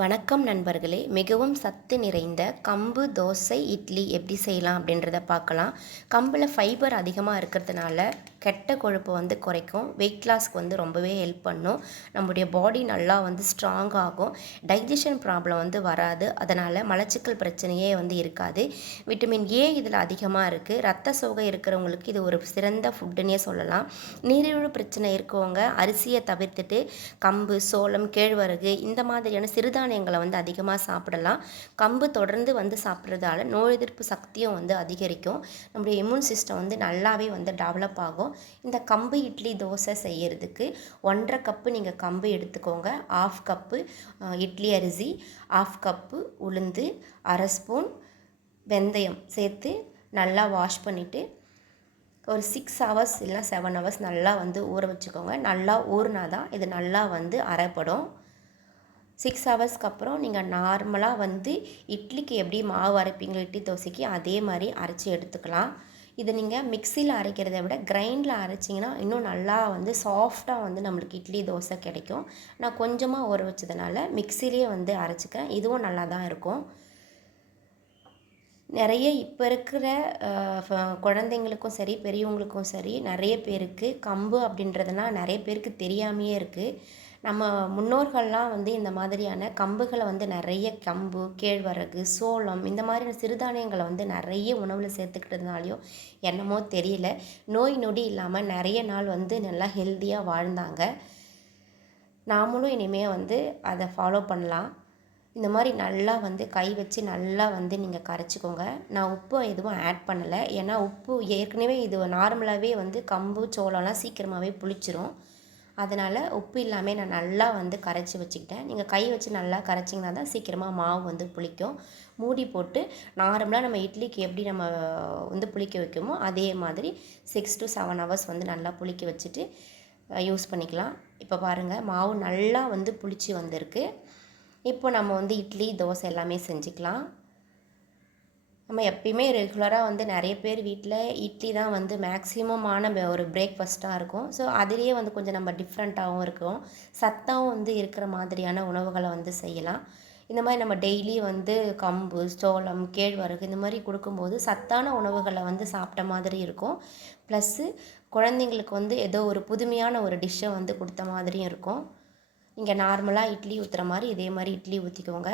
வணக்கம் நண்பர்களே, மிகவும் சத்து நிறைந்த கம்பு தோசை இட்லி எப்படி செய்யலாம் அப்படின்றத பார்க்கலாம். கம்பில் ஃபைபர் அதிகமாக இருக்கிறதுனால கெட்ட கொழுப்பு குறைக்கும். வெயிட் லாஸ்க்கு ரொம்பவே ஹெல்ப் பண்ணும். நம்முடைய பாடி நல்லா ஸ்ட்ராங் ஆகும். டைஜஷன் ப்ராப்ளம் வராது. அதனால் மலச்சிக்கல் பிரச்சனையே இருக்காது. விட்டமின் ஏ இதில் அதிகமாக இருக்குது. ரத்த சோகை இருக்கிறவங்களுக்கு இது ஒரு சிறந்த ஃபுட்டுன்னே சொல்லலாம். நீரிழிவு பிரச்சனை இருக்கவங்க அரிசியை தவிர்த்துட்டு கம்பு, சோளம், கேழ்வரகு இந்த மாதிரியான சிறுதானியங்களை அதிகமாக சாப்பிடலாம். கம்பு தொடர்ந்து சாப்பிட்றதால நோய் எதிர்ப்பு சக்தியும் அதிகரிக்கும். நம்முடைய இம்யூன் சிஸ்டம் நல்லாவே டெவலப் ஆகும். இந்த கம்பு இட்லி தோசை செய்யறதுக்கு 1.5 கப்பு நீங்கள் கம்பு எடுத்துக்கோங்க. 1/2 கப்பு இட்லி அரிசி, 1/2 கப்பு உளுந்து, 1/2 ஸ்பூன் வெந்தயம் சேர்த்து நல்லா வாஷ் பண்ணிவிட்டு ஒரு 6 ஹவர்ஸ் இல்லை 7 ஹவர்ஸ் நல்லா ஊற வச்சுக்கோங்க. நல்லா ஊறினா தான் இது நல்லா அரைப்படும். 6 ஹவர்ஸ்க்கு அப்புறம் நீங்கள் நார்மலாக இட்லிக்கு எப்படி மாவு அரைப்பீங்களோ இட்லி தோசைக்கு அதே மாதிரி அரைச்சி எடுத்துக்கலாம். இதை நீங்கள் மிக்சியில் அரைக்கிறத விட கிரைண்டில் அரைச்சிங்கன்னா இன்னும் நல்லா சாஃப்டாக நம்மளுக்கு இட்லி தோசை கிடைக்கும். நான் கொஞ்சமாக ஊற வச்சதுனால மிக்சிலேயே அரைச்சிக்கிறேன். இதுவும் நல்லா தான் இருக்கும். நிறைய இப்போ இருக்கிற குழந்தைங்களுக்கும் சரி பெரியவங்களுக்கும் சரி நிறைய பேருக்கு கம்பு அப்படின்றதுனா நிறைய பேருக்கு தெரியாமையே இருக்குது. நம்ம முன்னோர்கள்லாம் இந்த மாதிரியான கம்புகளை நிறைய கம்பு, கேழ்வரகு, சோளம் இந்த மாதிரியான சிறுதானியங்களை நிறைய உணவில் சேர்த்துக்கிட்டதுனாலையும் என்னமோ தெரியல, நோய் நொடி இல்லாமல் நிறைய நாள் நல்லா ஹெல்த்தியாக வாழ்ந்தாங்க. நாமளும் இனிமேல் அதை ஃபாலோ பண்ணலாம். இந்த மாதிரி நல்லா கை வச்சு நல்லா நீங்கள் கரைச்சிக்கோங்க. நான் உப்பு எதுவும் ஆட் பண்ணலை. ஏன்னா உப்பு ஏற்கனவே இது நார்மலாகவே கம்பு, சோளம்லாம் சீக்கிரமாகவே புளிச்சிரும். அதனால் உப்பு இல்லாமல் நான் நல்லா கரைச்சி வச்சுக்கிட்டேன். நீங்கள் கை வச்சு நல்லா கரைச்சிங்கன்னா தான் சீக்கிரமாக மாவு புளிக்கும். மூடி போட்டு நார்மலாக நம்ம இட்லிக்கு எப்படி நம்ம புளிக்க வைக்குமோ அதே மாதிரி 6 to 7 ஹவர்ஸ் நல்லா புளிக்க வச்சுட்டு யூஸ் பண்ணிக்கலாம். இப்போ பாருங்கள் மாவு நல்லா புளிச்சு வந்திருக்கு. இப்போ நம்ம இட்லி, தோசை எல்லாமே செஞ்சுக்கலாம். நம்ம எப்பயுமே ரெகுலராக நிறைய பேர் வீட்டில் இட்லி தான் மேக்ஸிமமான ஒரு பிரேக்ஃபாஸ்ட்டாக இருக்கும். ஸோ அதுலேயே கொஞ்சம் நம்ம டிஃப்ரெண்ட்டாகவும் இருக்கும். சத்தாகவும் இருக்கிற மாதிரியான உணவுகளை செய்யலாம். இந்த மாதிரி நம்ம டெய்லி கம்பு, சோளம், கேழ்வரகு இந்த மாதிரி கொடுக்கும்போது சத்தான உணவுகளை சாப்பிட்ட மாதிரி இருக்கும். ப்ளஸ்ஸு குழந்தைங்களுக்கு ஏதோ ஒரு புதுமையான ஒரு டிஷ்ஷை கொடுத்த மாதிரியும் இருக்கும். நீங்கள் நார்மலாக இட்லி ஊற்றுற மாதிரி இதே மாதிரி இட்லி ஊற்றிக்கோங்க.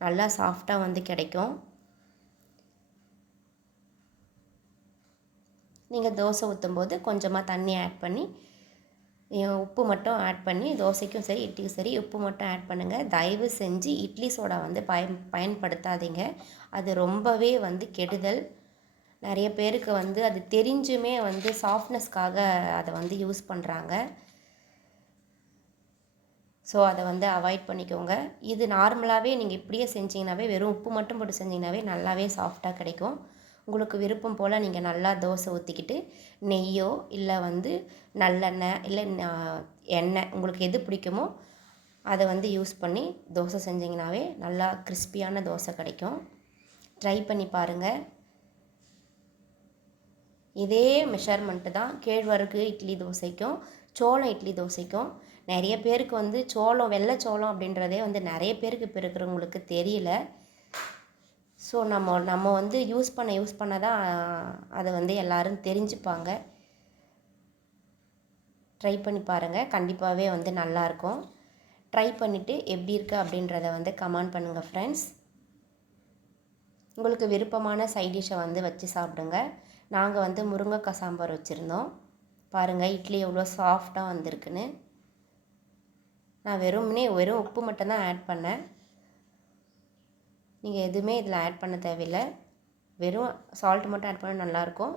நல்லா சாஃப்டாக கிடைக்கும். நீங்கள் தோசை ஊற்றும்போது கொஞ்சமாக தண்ணி ஆட் பண்ணி உப்பு மட்டும் ஆட் பண்ணி தோசைக்கும் சரி இட்லிக்கும் சரி உப்பு மட்டும் ஆட் பண்ணுங்கள். தயவு செஞ்சு இட்லி சோடா பயன்படுத்தாதீங்க. அது ரொம்பவே கெடுதல். நிறைய பேருக்கு அது தெரிஞ்சுமே சாஃப்ட்னஸ்க்காக அதை யூஸ் பண்ணுறாங்க. ஸோ அதை அவாய்ட் பண்ணிக்கோங்க. இது நார்மலாகவே நீங்கள் இப்படியே செஞ்சிங்கனாவே வெறும் உப்பு மட்டும் போட்டு செஞ்சிங்கனாவே நல்லாவே சாஃப்டாக கிடைக்கும். உங்களுக்கு விருப்பம் போல் நீங்கள் நல்லா தோசை ஊற்றிக்கிட்டு நெய்யோ இல்லை நல்லெண்ணெய் இல்லை எண்ணெய் உங்களுக்கு எது பிடிக்குமோ அதை யூஸ் பண்ணி தோசை செஞ்சிங்கனாவே நல்லா கிறிஸ்பியான தோசை கிடைக்கும். ட்ரை பண்ணி பாருங்கள். இதே மெஷர்மெண்ட்டு தான் கேழ்வரகு இட்லி தோசைக்கும் சோளம் இட்லி தோசைக்கும். நிறைய பேருக்கு சோளம் வெள்ளை சோளம் அப்படின்றதே நிறைய பேருக்கு இப்போ இருக்கிறவங்களுக்கு தெரியல. ஸோ நம்ம யூஸ் பண்ண தான் அதை எல்லோரும் தெரிஞ்சுப்பாங்க. ட்ரை பண்ணி பாருங்கள். கண்டிப்பாகவே நல்லாயிருக்கும். ட்ரை பண்ணிவிட்டு எப்படி இருக்குது அப்படின்றத கமெண்ட் பண்ணுங்கள் ஃப்ரெண்ட்ஸ். உங்களுக்கு விருப்பமான சைட் டிஷ்ஷை வச்சு சாப்பிடுங்க. நாங்கள் முருங்கைக்காய் சாம்பார் வச்சுருந்தோம். பாருங்கள் இட்லி எவ்வளோ சாஃப்டாக வந்திருக்குன்னு. நான் வெறும் உப்பு மட்டும்தான் ஆட் பண்ணேன். நீங்கள் எதுவுமே இதில் ஆட் பண்ண தேவையில்லை. வெறும் சால்ட் மட்டும் ஆட் பண்ணால் நல்லாயிருக்கும்.